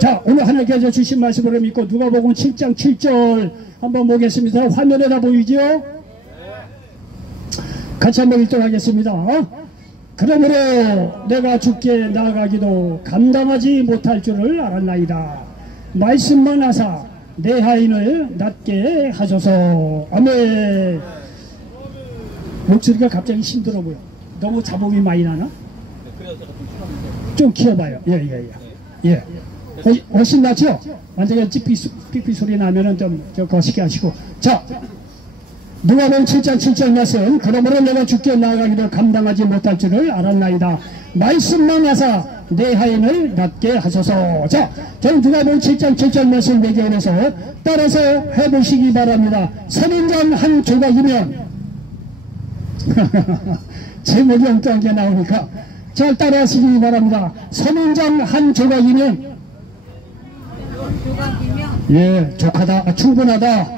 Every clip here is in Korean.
자, 오늘 하나님께서 주신 말씀으로 믿고 누가복음 7장 7절 한번 보겠습니다. 화면에다 보이죠? 같이 한번 읽도록하겠습니다. 그러므로 내가 주께 나아가기도 감당하지 못할 줄을 알았나이다. 말씀만 하사 내 하인을 낫게 하소서. 아멘. 목소리가 갑자기 힘들어 보여. 너무 자복이 많이 나나? 좀 키워봐요. 예. 훨씬 낫죠? 완전히 삐삐 소리 나면은 좀 거시게 하시고. 자, 누가복음 7장 7절 말씀. 그러므로 내가 주께 나아가기도 감당하지 못할 줄을 알았나이다. 말씀만 하사 내 하인을 낫게 하소서. 자, 저는 누가복음 7장 7절 말씀 배경에서 따라서 해보시기 바랍니다. 선인장 한 조각이면 제목이 엉뚱한 게 나오니까 잘 따라하시기 바랍니다. 선인장 한 조각이면 예, 족하다, 충분하다.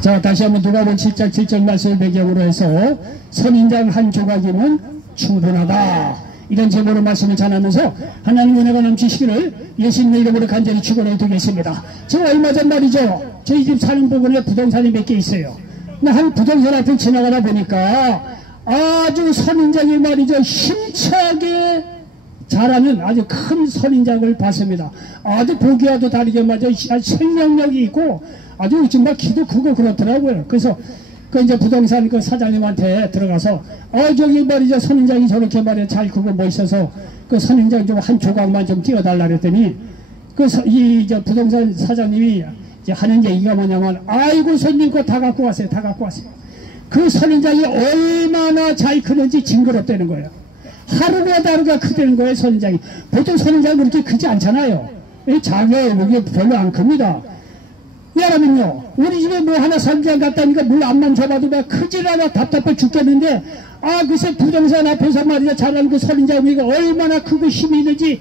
자, 다시 한번 누가복음 7장 7절 말씀을 배경으로 해서 선인장 한 조각이면 충분하다. 이런 제목으로 말씀을 전하면서 하나님 은혜가 넘치시기를 예수님의 이름으로 간절히 축원해 드리겠습니다. 제가 얼마 전 말이죠, 저희 집 사는 부분에 부동산이 몇 개 있어요. 근데 한 부동산 앞을 지나가다 보니까 아주 선인장이 말이죠, 힘차게 자라는 아주 큰 선인장을 봤습니다. 아주 보기와도 다르게 말이죠, 생명력이 있고 아주 정말 기도 크고 그렇더라고요. 그래서 그 이제 부동산 그 사장님한테 들어가서 저기 말이죠, 선인장이 저렇게 말이죠, 잘 크고 멋있어서 그 선인장 좀 한 조각만 좀 띄워달라 그랬더니 이 부동산 사장님이 이제 하는 얘기가 뭐냐면, 아이고 손님 거 다 갖고 왔어요. 다 갖고 왔어요. 그 선인장이 얼마나 잘 크는지 징그럽다는 거예요. 하루가 다르가 크다는 거예요. 선인장이. 보통 선인장은 그렇게 크지 않잖아요. 작아요. 그게 별로 안 큽니다. 여러분요, 우리 집에 뭐 하나 선인장 갔다니까 물 앞만 줘봐도 막 크질 않아 답답해 죽겠는데, 글쎄 부동산 앞에서 말이야 자라는 그 선인장이가 얼마나 크고 힘이 있는지,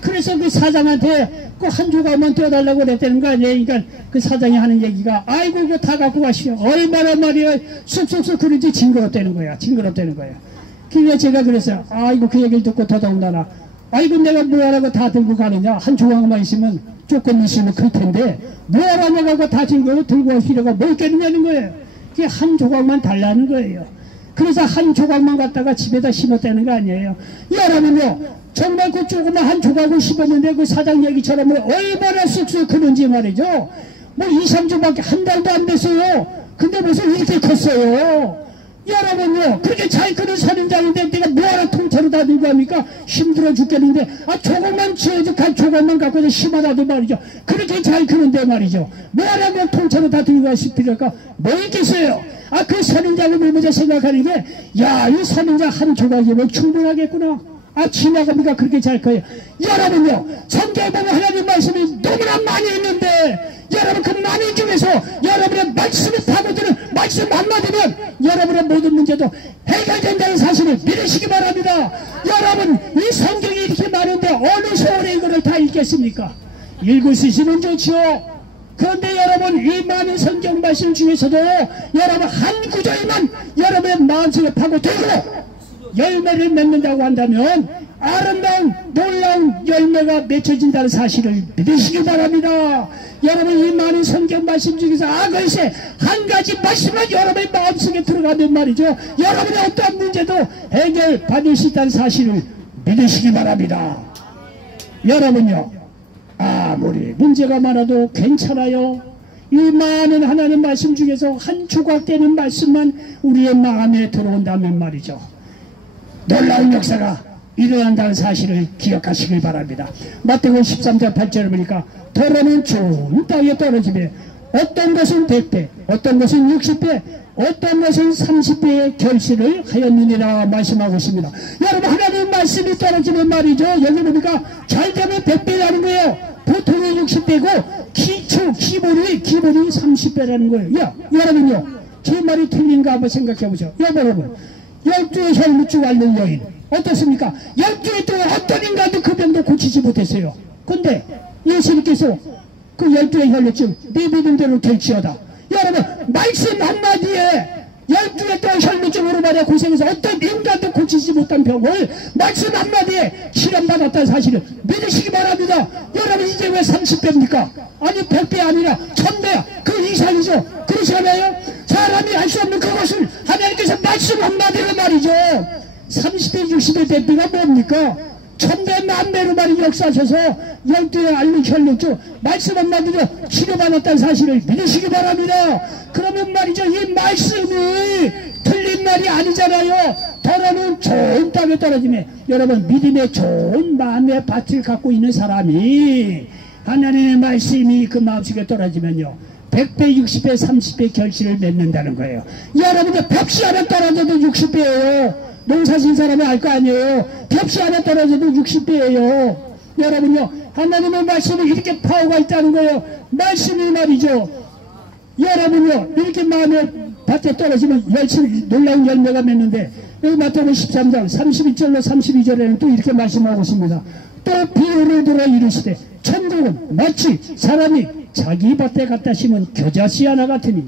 그래서 그 사장한테 그 한 조각만 떼어달라고 그랬다는 거 아니에요. 그러니까 그 사장이 하는 얘기가, 아이고 이거 다 갖고 가시오. 얼마나 말이야 쑥쑥쑥 그런지 징그럽다는 거야. 징그럽다는 거야. 그래서 제가 그랬어요. 아이고 그 얘기를 듣고 더더군다나, 아이고 내가 뭐하라고 다 들고 가느냐. 한 조각만 있으면 조금 있으면 클 텐데 뭐하라고 내가 다 들고 올 필요가 뭐 있겠느냐는 거예요. 그게 한 조각만 달라는 거예요. 그래서 한 조각만 갖다가 집에다 심었다는 거 아니에요. 여러분요, 정말 그 조그만 한 조각을 심었는데 그 사장 얘기처럼 얼마나 쑥쑥 크는지 말이죠. 뭐 2, 3주밖에 한 달도 안 됐어요. 근데 무슨 이렇게 컸어요. 여러분요, 그렇게 잘 크는 선인장인데 내가 뭐하러 통째로 다 들고 합니까? 힘들어 죽겠는데 조금만 한 조각만 갖고 심어놔도 말이죠, 그렇게 잘 크는데 말이죠, 뭐하라면 통째로 다 들고 가실 필요가 뭐 있겠어요. 그 선인장을 보면서 생각하는 게, 이 선인장 한 조각이면 충분하겠구나. 지나갑니까? 그렇게 잘 커요. 여러분요, 성경에 보면 하나님 말씀이 너무나 많이 있는데, 여러분 그 많은 중에서 여러분의 말씀을 파고드는 말씀 한마디면 여러분의 모든 문제도 해결된다는 사실을 믿으시기 바랍니다. 여러분, 이 성경이 이렇게 많은데 어느 세월에 이거를 다 읽겠습니까? 읽을 수 있으면 좋지요. 그런데 여러분, 이 많은 성경 말씀 중에서도 여러분 한 구절만 여러분의 마음속에 파고들고 열매를 맺는다고 한다면 아름다운 놀라운 열매가 맺혀진다는 사실을 믿으시기 바랍니다. 여러분, 이 많은 성경 말씀 중에서 글쎄 한 가지 말씀만 여러분의 마음속에 들어가면 말이죠, 여러분의 어떠한 문제도 해결받을 수 있다는 사실을 믿으시기 바랍니다. 여러분요, 아무리 문제가 많아도 괜찮아요. 이 많은 하나님 말씀 중에서 한 조각되는 말씀만 우리의 마음에 들어온다면 말이죠, 놀라운 역사가 일어난다는 사실을 기억하시길 바랍니다. 마태복음 13장 8절을 보니까 더러는 좋은 땅에 떨어지며 어떤 것은 100배, 어떤 것은 60배, 어떤 것은 30배의 결실을 하였느니라 말씀하고 있습니다. 여러분, 하나님 말씀이 떨어지면 말이죠, 여기 보니까 잘 되면 100배라는 거예요. 보통은 60배고 기본이 30배라는 거예요. 여러분요, 제 말이 틀린가 한번 생각해 보죠. 여러분, 12의 혈루증 앓는 여인 어떻습니까? 12일 동안 어떤 인간도 그 병도 고치지 못했어요. 근데 예수님께서 그 12의 혈루증 네 믿음대로 될지어다. 여러분, 말씀 한마디에 12회 동안 혈루증으로 말이야 고생해서 어떤 인간도 고치지 못한 병을 말씀 한마디에 실험받았다는 사실을 믿으시기 바랍니다. 여러분 이제 왜 30배입니까? 아니 100배 아니라 1000배야. 그 이상이죠. 그렇지 않아요? 사람이 알 수 없는 그것을 하나님께서 말씀 한마디로 말이죠. 30배 60배 대비가 뭡니까? 1000배 만배로 말이 역사하셔서 12회 앓는 혈루증 말씀 한마디로 치료받았다는 사실을 믿으시기 바랍니다. 그러면 말이죠 이 말씀이 틀린 말이 아니잖아요. 더러는 좋은 땅에 떨어지면 여러분 믿음의 좋은 마음의 밭을 갖고 있는 사람이 하나님의 말씀이 그 마음속에 떨어지면요 100배 60배 30배 결실을 맺는다는 거예요. 여러분들 벽시 하나 떨어져도 60배예요. 농사진 사람이 알 거 아니에요. 벽시 하나 떨어져도 60배예요. 여러분요 하나님의 말씀에 이렇게 파워가 있다는 거예요. 말씀이 말이죠 여러분요 이렇게 마음의 밭에 떨어지면 놀라운 열매가 맺는데 여기 마태복음 13장 31절로 32절에는 또 이렇게 말씀하고 있습니다. 또 비유를 들어 이르시되 천국은 마치 사람이 자기 밭에 갖다 심은 겨자씨 하나 같으니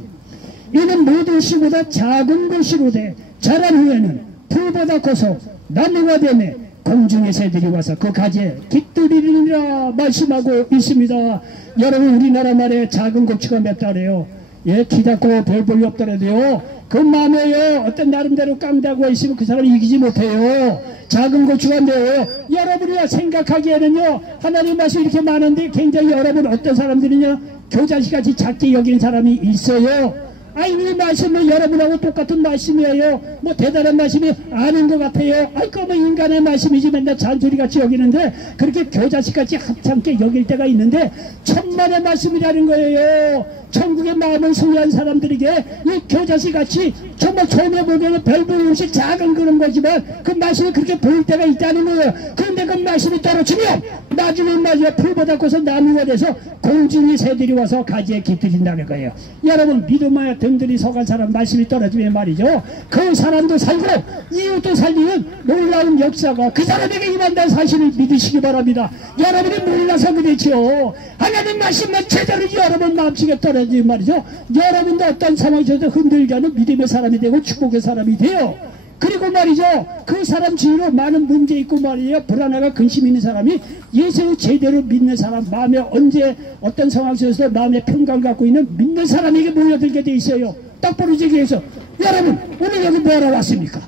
이는 모든 씨보다 작은 것이로되 자란 후에는 풀보다 커서 나무가 되매 공중의 새들이 와서 그 가지에 깃들이리라 말씀하고 있습니다. 여러분 우리나라 말에 작은 고추가 몇 달이에요. 예, 키 작고 별 볼이 없더라도요 그 마음에요 어떤 나름대로 깡다구가 있으면 그 사람이 이기지 못해요. 작은 고추가 매워요. 여러분이 생각하기에는요 하나님 말씀이 이렇게 많은데 굉장히 여러분 어떤 사람들이냐 교자씨같이 작게 여기는 사람이 있어요. 아이 이 말씀은 여러분하고 똑같은 말씀이에요. 뭐 대단한 말씀이 아닌 것 같아요. 아이 그 뭐 인간의 말씀이지 맨날 잔소리같이 여기는데 그렇게 교자식같이 합참게 여길 때가 있는데 천만의 말씀이라는 거예요. 천국의 마음을 소유한 사람들에게 이 교자식같이 정말 처음에 보기에는 별 볼 없이 작은 그런 거지만 그 말씀이 그렇게 보일 때가 있다는 거예요. 그런데 그 말씀이 떨어지면 나중에 말이야 풀보다 커서 나무가 돼서 공중의 새들이 와서 가지에 깃들인다는 거예요. 여러분 믿음의 등들이 서간 사람 말씀이 떨어지면 말이죠 그 사람도 살고 이웃도 살리는 놀라운 역사가 그 사람에게 임한다는 사실을 믿으시기 바랍니다. 여러분이 몰라서 그렇죠. 하나님 말씀만 제대로 여러분 마음속에 떨어지면 말이죠 여러분도 어떤 상황에서도 흔들지 않은 믿음의 사람이 되고 축복의 사람이 돼요. 그리고 말이죠 그 사람 주위로 많은 문제 있고 말이에요 불안하고 근심 있는 사람이 예수를 제대로 믿는 사람 마음에 언제 어떤 상황 속에서 마음의 평강 갖고 있는 믿는 사람에게 모여들게 돼 있어요. 딱 부러지기 위해서 여러분 오늘 여기 뭐하러 왔습니까?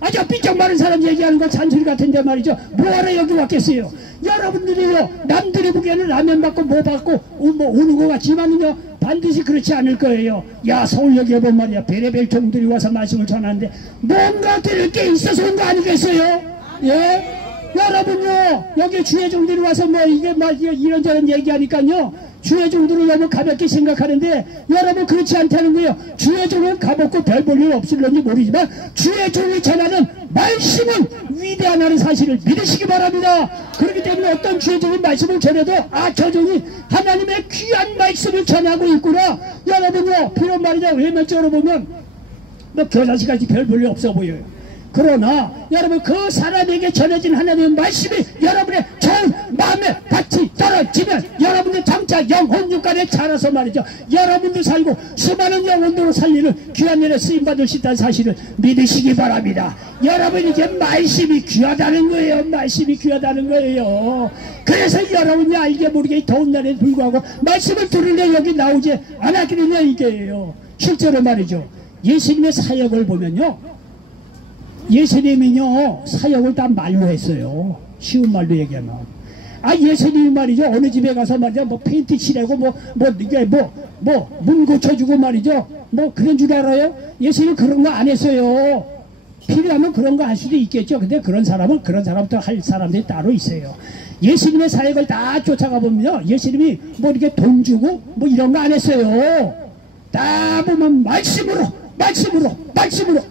아주 삐쩍 마른 사람 얘기하는 거 잔소리 같은데 말이죠 뭐하러 여기 왔겠어요? 여러분들이요 남들이 보기에는 라면 받고 뭐 받고 뭐 오는 것 같지만요 반드시 그렇지 않을 거예요. 야 서울역에 보면 말이야 별의별 종들이 와서 말씀을 전하는데 뭔가 들을 게 있어서 온 거 아니겠어요? 예? 여러분요 여기 주의 종들이 와서 뭐 이게 막 이런저런 얘기하니까요 주의 종들을 너무 가볍게 생각하는데 여러분 그렇지 않다는 거예요. 주의 종은 가볍고 별 볼 일 없을런지 모르지만 주의 종이 전하는 말씀은 위대하다는 사실을 믿으시기 바랍니다. 그렇기 때문에 어떤 주의 종이 말씀을 전해도 아 저 종이 하나님의 귀한 말씀을 전하고 있구나. 여러분요 비록 말이죠 외면적으로 보면 뭐 교사씨같이 별 볼 일 없어 보여요. 그러나 여러분 그 사람에게 전해진 하나님의 말씀이 여러분의 좋은 마음에 밭이 떨어지면 여러분들 장차 영혼 육간에 자라서 말이죠 여러분도 살고 수많은 영혼들을 살리는 귀한 일에 쓰임받을 수 있다는 사실을 믿으시기 바랍니다. 여러분에게 말씀이 귀하다는 거예요. 말씀이 귀하다는 거예요. 그래서 여러분이 알게 모르게 더운 날에 불구하고 말씀을 들으려 여기 나오지 않았기는 이게요. 실제로 말이죠 예수님의 사역을 보면요 예수님이요 사역을 다 말로 했어요. 쉬운 말로 얘기하면 아 예수님이 말이죠 어느 집에 가서 말이죠 뭐 페인트 칠하고 문 고쳐주고 말이죠 뭐 그런 줄 알아요? 예수님 그런 거 안 했어요. 필요하면 그런 거 할 수도 있겠죠. 근데 그런 사람은 그런 사람부터 할 사람들이 따로 있어요. 예수님의 사역을 다 쫓아가 보면요 예수님이 뭐 이렇게 돈 주고 뭐 이런 거 안 했어요. 다 보면 말씀으로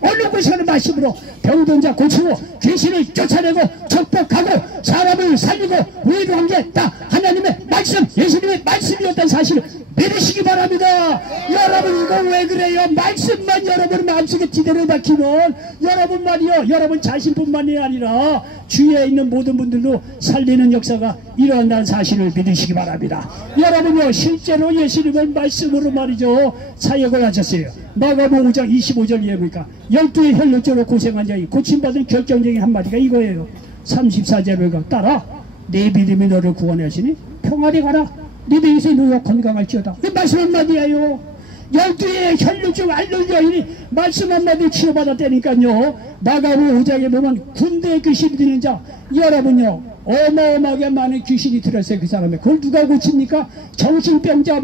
어느 곳에서는 말씀으로 병든 자 고치고 귀신을 쫓아내고 축복하고 사람을 살리고 위로한 게 다 하나님의 말씀 말씀, 예수님의 말씀이었다는 사실을 믿으시기 바랍니다. 여러분 이거 왜 그래요? 말씀만 여러분 마음속에 지대로 박히면 여러분 말이요, 여러분 자신뿐만이 아니라 주위에 있는 모든 분들도 살리는 역사가 일어난다는 사실을 믿으시기 바랍니다. 여러분요, 실제로 예수님은 말씀으로 말이죠 사역을 하셨어요. 마가복음 5장 25절 이해 보니까 12의 혈루증으로 고생한 자이 고침받은 결정적인 한마디가 이거예요. 34절을 따라 내 믿음이 너를 구원하시니 평안히 가라. 네 병에서 너희가 건강할지어다. 이 말씀 한마디예요. 12의 혈루증 앓는 여인이 말씀 한마디 치료받았다니까요. 마가복음 5장에 보면 군대에 귀신이 드는 자, 여러분요 어마어마하게 많은 귀신이 들었어요. 그 사람에. 그걸 누가 고칩니까? 정신병자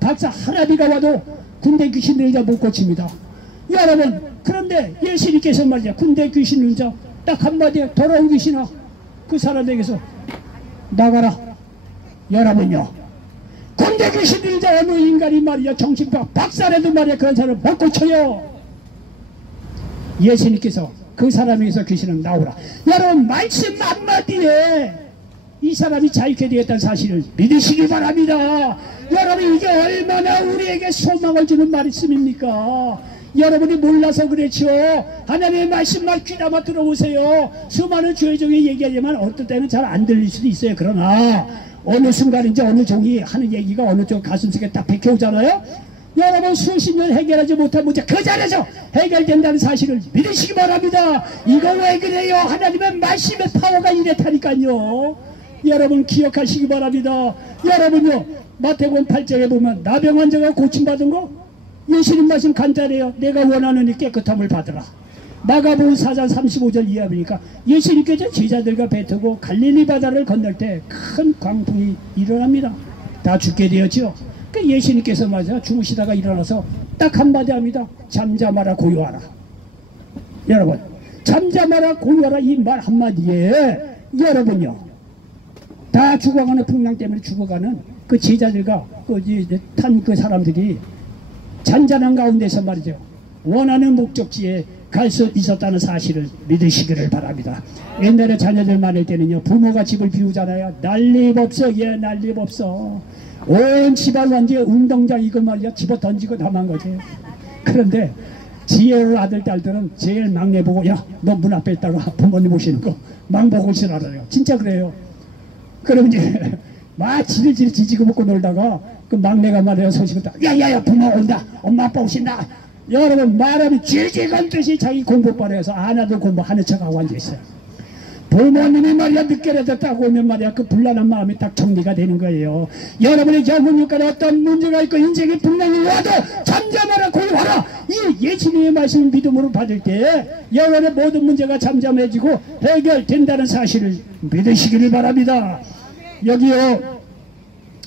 박사 하나비가 와도 군대 귀신 드는 자 못 고칩니다. 여러분, 그런데 예수님께서 말이야, 군대 귀신 드는 자 딱 한마디에 더러운 귀신아 그 사람에게서 나가라. 여러분요, 군대 귀신 드는 자 어느 인간이 말이야 정신병 박사라도 말이야 그런 사람을 못 고쳐요. 예수님께서 그 사람에게서 귀신은 나오라. 여러분, 말씀 한마디에 이 사람이 자유케 되었다는 사실을 믿으시기 바랍니다. 여러분, 이게 얼마나 우리에게 소망을 주는 말씀입니까? 여러분이 몰라서 그렇죠. 하나님의 말씀만 귀담아 들어보세요. 수많은 교회 중에 얘기하지만 어떨 때는 잘 안 들릴 수도 있어요. 그러나 어느 순간인지 어느 종이 하는 얘기가 어느 쪽 가슴속에 딱 박혀오잖아요. 여러분, 수십 년 해결하지 못한 문제 그 자리에서 해결된다는 사실을 믿으시기 바랍니다. 이거 왜 그래요? 하나님의 말씀의 파워가 이랬다니까요. 여러분 기억하시기 바랍니다. 여러분요, 마태복음 8장에 보면 나병 환자가 고침받은 거 예수님 말씀 간단해요. 내가 원하는 이 깨끗함을 받으라. 마가복음 4장 35절 이하니까 예수님께서 제자들과 배트고 갈릴리 바다를 건널 때 큰 광풍이 일어납니다. 다 죽게 되었죠. 그 예수님께서 맞아 주무시다가 일어나서 딱 한마디 합니다. 잠잠하라 고요하라. 여러분, 잠잠하라 고요하라 이 말 한마디에 여러분요, 다 죽어가는 풍랑 때문에 죽어가는 그 제자들과 탄 그 사람들이 잔잔한 가운데서 말이죠 원하는 목적지에 갈 수 있었다는 사실을 믿으시기를 바랍니다. 옛날에 자녀들 많을 때는요 부모가 집을 비우잖아요. 난리법서. 예, 난리법서. 온 집안 완전히 운동장 이거 말이야 집어 던지고 남은 거지. 그런데 지혜로운 아들 딸들은 제일 막내 보고 야 너 문 앞에 있다가 부모님 오시는 거 망 보고 있으라 그래요. 진짜 그래요. 그럼 이제 막 지들지들 지지고 먹고 놀다가 그 막내가 말해요. 소식을 딱 야야야 부모 온다. 엄마 아빠 오신다. 여러분 말하면 질질건 듯이 자기 공부바래서 안 하던 공부 하는 척하고 앉아있어요. 부모님이 말이야 늦게라도 딱 오면 말이야 그 불안한 마음이 딱 정리가 되는 거예요. 여러분의 영혼육간에 어떤 문제가 있고 인생의 풍랑이 와도 잠잠하라 고요하라. 이 예수님의 말씀을 믿음으로 받을 때 여러분의 모든 문제가 잠잠해지고 해결된다는 사실을 믿으시기를 바랍니다. 여기요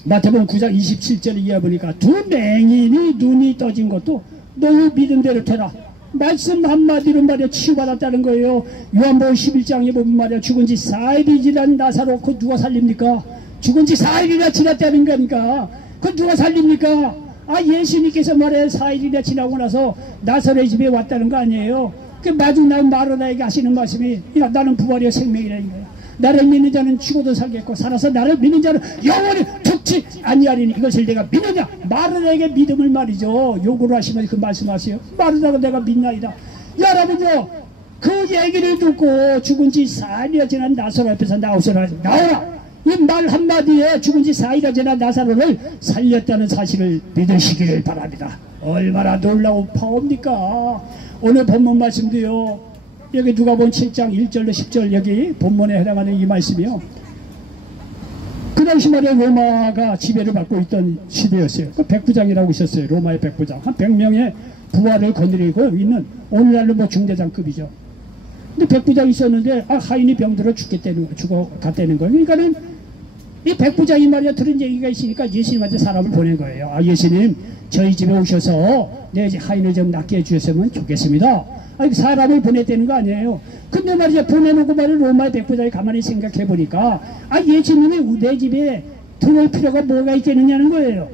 마태복음 9장 27절에 이해해보니까 두 맹인이 눈이 떠진 것도 너희 믿음대로 되라. 말씀 한마디로 말이야 치유받았다는 거예요. 요한복음 11장에 보면 말이야 죽은 지 4일이 지난 나사로 그 누가 살립니까? 죽은 지 4일이나 지났다는 거니까 그 누가 살립니까? 아 예수님께서 말이야 4일이나 지나고 나서 나사로의 집에 왔다는 거 아니에요. 그 마중 나온 마르다에게 하시는 말씀이 야 나는 부활이요 생명이라는 거예요. 나를 믿는 자는 죽어도 살겠고 살아서 나를 믿는 자는 영원히 죽지 아니하리니 이것을 내가 믿느냐. 마르다에게 믿음을 말이죠 요구를 하시면 그 말씀하세요. 마르다가 내가 믿나이다. 여러분요 그 얘기를 듣고 죽은 지 4일이 지난 나사로 앞에서 나오라. 이 말 한마디에 죽은 지 4일이 지난 나사로를 살렸다는 사실을 믿으시기를 바랍니다. 얼마나 놀라운 파워입니까? 오늘 본문 말씀도요 여기 누가복음 7장 1절로 10절 여기 본문에 해당하는 이 말씀이요. 그 당시 말에 로마가 지배를 받고 있던 시대였어요. 그 백부장이라고 있었어요. 로마의 백부장. 한 100명의 부하를 거느리고 있는 오늘날로 뭐 중대장급이죠. 근데 백부장이 있었는데 하인이 병들어 죽어갔다는 거예요. 그러니까는 이 백부장이 말이야 들은 얘기가 있으니까 예수님한테 사람을 보낸 거예요. 아 예수님 저희 집에 오셔서 내 하인을 좀 낫게 해주셨으면 좋겠습니다. 사람을 보냈다는 거 아니에요. 근데 말이야 보내놓고 말이야 로마의 백부장이 가만히 생각해보니까 예수님이 내 집에 들어올 필요가 뭐가 있겠느냐는 거예요.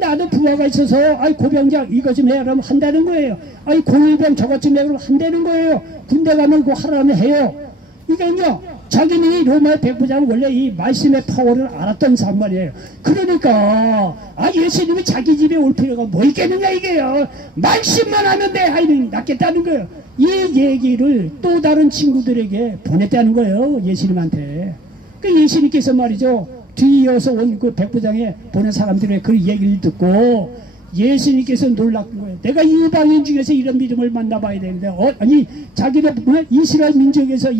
나도 부하가 있어서 고병장 이것 좀 해라 한다는 거예요. 고위병 저것 좀 해라 한다는 거예요. 군대 가면 그거 하라면 해요. 그러니까요 자기는 이 로마의 백부장은 원래 이 말씀의 파워를 알았던 사람 말이에요. 그러니까 예수님이 자기 집에 올 필요가 뭐 있겠느냐 이게요. 말씀만 하면 내 아이는 낫겠다는 거예요. 이 얘기를 또 다른 친구들에게 보냈다는 거예요. 예수님한테. 그 예수님께서 말이죠, 뒤이어서 온 그 백부장에 보낸 사람들의 그 얘기를 듣고 예수님께서 놀랐던 거예요. 내가 이방인 중에서 이런 믿음을 만나봐야 되는데, 아니 자기네 이스라엘 민족에서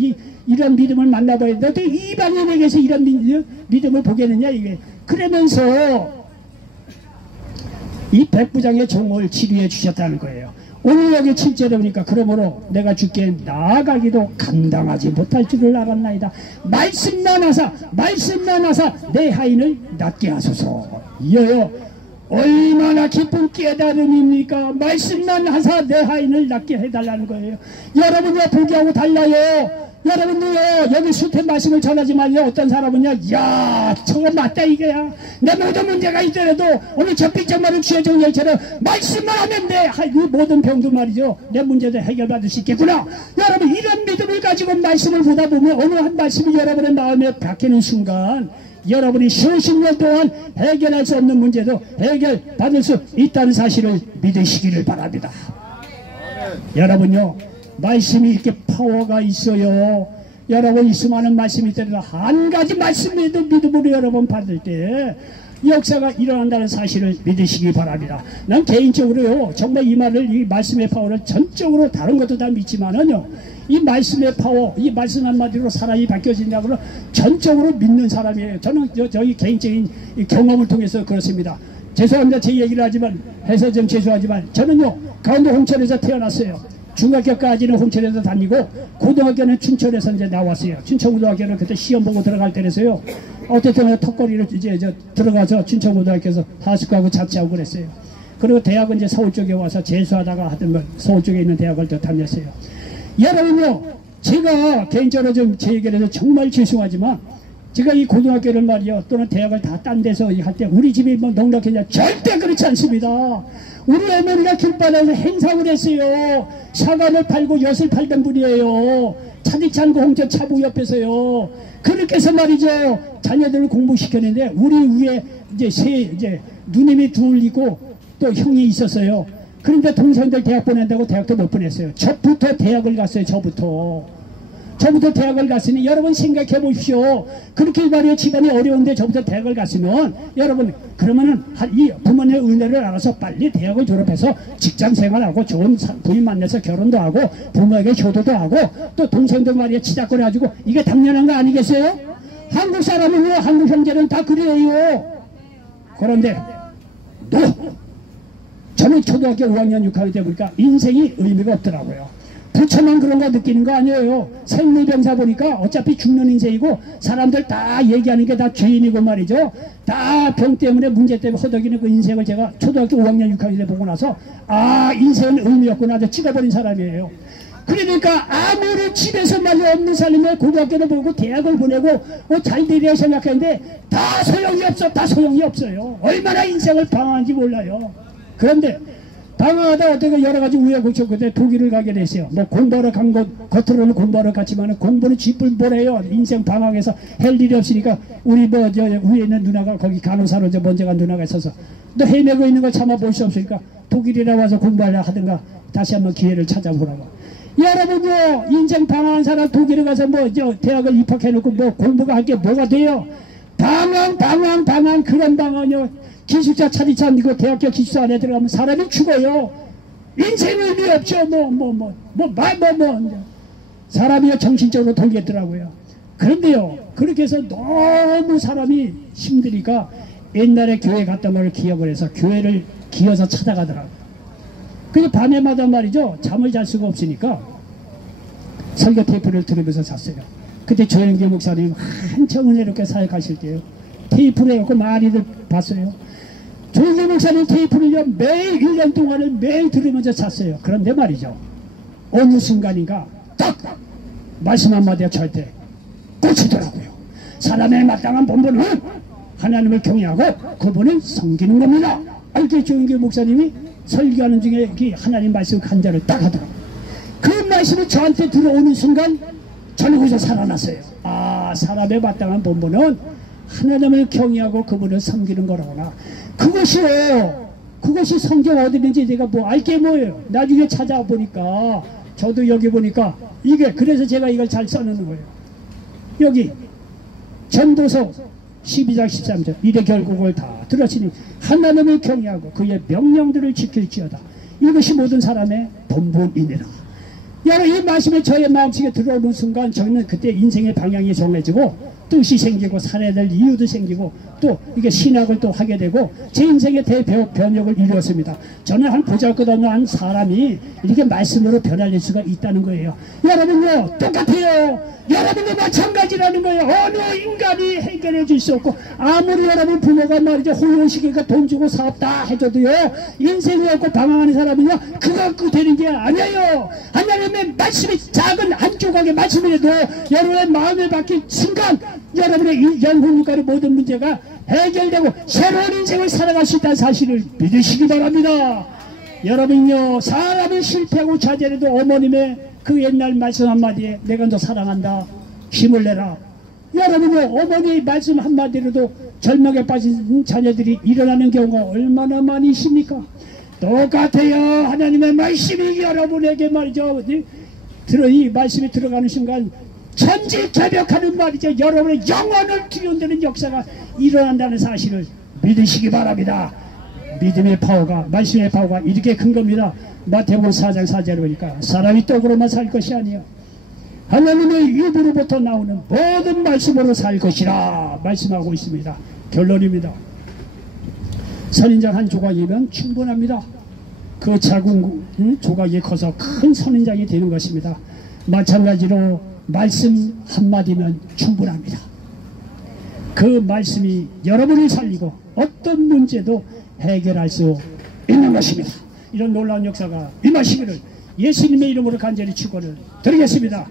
이런 믿음을 만나봐야 되는데 어떻게 이방인에게서 이런 믿음을 보겠느냐 이게. 그러면서 이 백부장의 종을 치료해 주셨다는 거예요. 오늘 여기 7절에 보니까 그러므로 내가 주께 나아가기도 감당하지 못할 줄을 알았나이다. 말씀만 하사 내 하인을 낫게 하소서. 이어요, 얼마나 깊은 깨달음입니까? 말씀만 하사 내 하인을 낫게 해달라는 거예요. 여러분요, 보기하고 달라요. 여러분도요, 여기 수태 말씀을 전하지만요, 어떤 사람은요, 야 저거 맞다 이거야. 내 모든 문제가 있더라도 오늘 저 삐쩍마른 주의 정렬처럼 말씀만 하면 이 모든 병도 말이죠, 내 문제도 해결받을 수 있겠구나. 여러분, 이런 믿음을 가지고 말씀을 보다 보면 어느 한 말씀이 여러분의 마음에 박히는 순간 여러분이 수십 년 동안 해결할 수 없는 문제도 해결받을 수 있다는 사실을 믿으시기를 바랍니다. 여러분요, 말씀이 이렇게 파워가 있어요. 여러분, 이 수많은 말씀이 있더라도 한 가지 말씀에도 믿음으로 여러분 받을 때 역사가 일어난다는 사실을 믿으시기 바랍니다. 난 개인적으로요, 정말 이 말을, 이 말씀의 파워를 전적으로 다른 것도 다 믿지만은요, 이 말씀의 파워, 이 말씀 한마디로 사람이 바뀌어진다고는 전적으로 믿는 사람이에요. 저는 저희 개인적인 경험을 통해서 그렇습니다. 죄송합니다. 제 얘기를 하지만, 해서 좀 죄송하지만, 저는요, 강원도 홍천에서 태어났어요. 중학교까지는 홍천에서 다니고 고등학교는 춘천에서 이제 나왔어요. 춘천고등학교는 그때 시험 보고 들어갈 때라서요, 어쨌든 턱걸이로 이제 들어가서 춘천고등학교에서 하숙하고 자취하고 그랬어요. 그리고 대학은 이제 서울 쪽에 와서 재수하다가 하던 서울 쪽에 있는 대학을 또 다녔어요. 여러분요, 제가 개인적으로 좀 제 얘기를 해서 정말 죄송하지만, 제가 이 고등학교를 말이요, 또는 대학을 다 딴 데서 할 때 우리 집이 뭐 넉넉했냐? 절대 그렇지 않습니다. 우리 어머니가 길바닥에서 행상을 했어요. 사과를 팔고 엿을 팔던 분이에요. 차디찬 홍천 차부 옆에서요. 그렇게 해서 말이죠, 자녀들을 공부시켰는데, 우리 위에 이제 누님이 둘 있고 또 형이 있었어요. 그런데 동생들 대학 보낸다고 대학도 못 보냈어요. 저부터 대학을 갔어요. 저부터 대학을 갔으니 여러분 생각해 보십시오. 그렇게 말이에요, 집안이 어려운데 저부터 대학을 갔으면 여러분, 그러면은 이 부모님의 은혜를 알아서 빨리 대학을 졸업해서 직장 생활하고 좋은 부인 만나서 결혼도 하고 부모에게 효도도 하고 또 동생들 말이에요, 치자거리 가지고, 이게 당연한 거 아니겠어요? 한국 사람은요, 한국 형제는 다 그래요. 그런데 저는 초등학교 5학년 6학년 때 보니까 인생이 의미가 없더라고요. 부처만 그런 거 느끼는 거 아니에요. 생리병사 보니까 어차피 죽는 인생이고 사람들 다 얘기하는 게 다 죄인이고 말이죠. 다 병 때문에 문제 때문에 허덕이는 그 인생을 제가 초등학교 5학년 6학년 때 보고 나서 인생은 의미 없구나 하고 찍어버린 사람이에요. 그러니까 아무리 집에서 말이 없는 사람이 고등학교를 보고 대학을 보내고 잘 되리라 생각하는데 다 소용이 없어. 다 소용이 없어요. 얼마나 인생을 방황한지 몰라요. 그런데 방황하다 어떻게 여러 가지 우여곡절 끝에 독일을 가게 됐어요. 뭐 공부하러 간 것, 겉으로는 공부하러 갔지만 공부는 쥐뿔보래요. 인생 방황해서 할 일이 없으니까 우리 위에 있는 누나가 거기 간호사로 먼저 간 누나가 있어서 너 헤매고 있는 걸 참아 볼 수 없으니까 독일이라 와서 공부하려 하든가 다시 한번 기회를 찾아보라고. 여러분요, 인생 방황한 사람 독일에 가서 대학을 입학해놓고 공부가 할 게 뭐가 돼요? 방황 그런 방황이요. 기숙사 차디찬 이거 대학교 기숙사 안에 들어가면 사람이 죽어요. 인생 의미 없죠. 사람이 정신적으로 돌겠더라고요. 그런데요, 그렇게 해서 너무 사람이 힘드니까 옛날에 교회 갔던 걸 기억을 해서 교회를 기어서 찾아가더라고요. 그래서 밤에마다 말이죠, 잠을 잘 수가 없으니까 설교 테이프를 들으면서 잤어요. 그때 조영기 목사님 한참 은혜롭게 사역하실 때요, 테이프를 해갖고 많이들 봤어요. 조영기 목사님 테이프를요, 매일 1년 동안을 매일 들으면서 잤어요. 그런데 말이죠, 어느 순간인가 딱 말씀 한마디가 저한테 꽂히더라고요. 사람의 마땅한 본분은 하나님을 경외하고 그분을 섬기는 겁니다. 이렇게 조영기 목사님이 설교하는 중에 하나님 말씀 간절을 딱 하더라고요. 그 말씀이 저한테 들어오는 순간 저는 거기서 살아났어요. 사람의 마땅한 본분은 하나님을 경외하고 그분을 섬기는 거라구나. 그것이 성경 어디 있는지 제가 뭐 알게 뭐예요. 나중에 찾아보니까 저도 여기 보니까 이게 그래서 제가 이걸 잘 써놓는 거예요. 여기 전도서 12장 13절 이래 결국을 다 들었으니 하나님을 경외하고 그의 명령들을 지킬지어다. 이것이 모든 사람의 본분이니라. 여러분 이 말씀이 저의 마음속에 들어오는 순간 저는 그때 인생의 방향이 정해지고 뜻이 생기고 살아야 될 이유도 생기고 또 이게 신학을 또 하게 되고 제 인생의 대변혁을 이루었습니다. 저는 한 보잘것없는 사람이 이렇게 말씀으로 변할 수가 있다는 거예요. 여러분요 똑같아요. 여러분도 마찬가지라는 거예요. 어느 인간이 해결해 줄 수 없고 아무리 여러분 부모가 말이죠 호요시기가 돈 주고 사업 다 해줘도요 인생이 없고 방황하는 사람은요 그거 되는 게 아니에요. 하나님의 말씀이 작은 한 조각의 말씀이라도 여러분의 마음을 바뀐 순간 여러분의 영혼과의 모든 문제가 해결되고 새로운 인생을 살아갈 수 있다는 사실을 믿으시기 바랍니다. 여러분요 사람이 실패하고 좌절해도 어머님의 그 옛날 말씀 한마디에 내가 너 사랑한다 힘을 내라. 여러분요 어머니의 말씀 한마디로도 절망에 빠진 자녀들이 일어나는 경우가 얼마나 많이 있습니까? 똑같아요. 하나님의 말씀이 여러분에게 말이죠 이 말씀이 들어가는 순간 천지개벽하는 말이죠 여러분의 영혼을 뒤흔드는 역사가 일어난다는 사실을 믿으시기 바랍니다. 믿음의 파워가 말씀의 파워가 이렇게 큰 겁니다. 마태복음 4장 4절에 보니까 사람이 떡으로만 살 것이 아니요 하나님의 입으로부터 나오는 모든 말씀으로 살 것이라 말씀하고 있습니다. 결론입니다. 선인장 한 조각이면 충분합니다. 그 작은 조각이 커서 큰 선인장이 되는 것입니다. 마찬가지로 말씀 한마디면 충분합니다. 그 말씀이 여러분을 살리고 어떤 문제도 해결할 수 있는 것입니다. 이런 놀라운 역사가 임하시기를 예수님의 이름으로 간절히 축원을 드리겠습니다.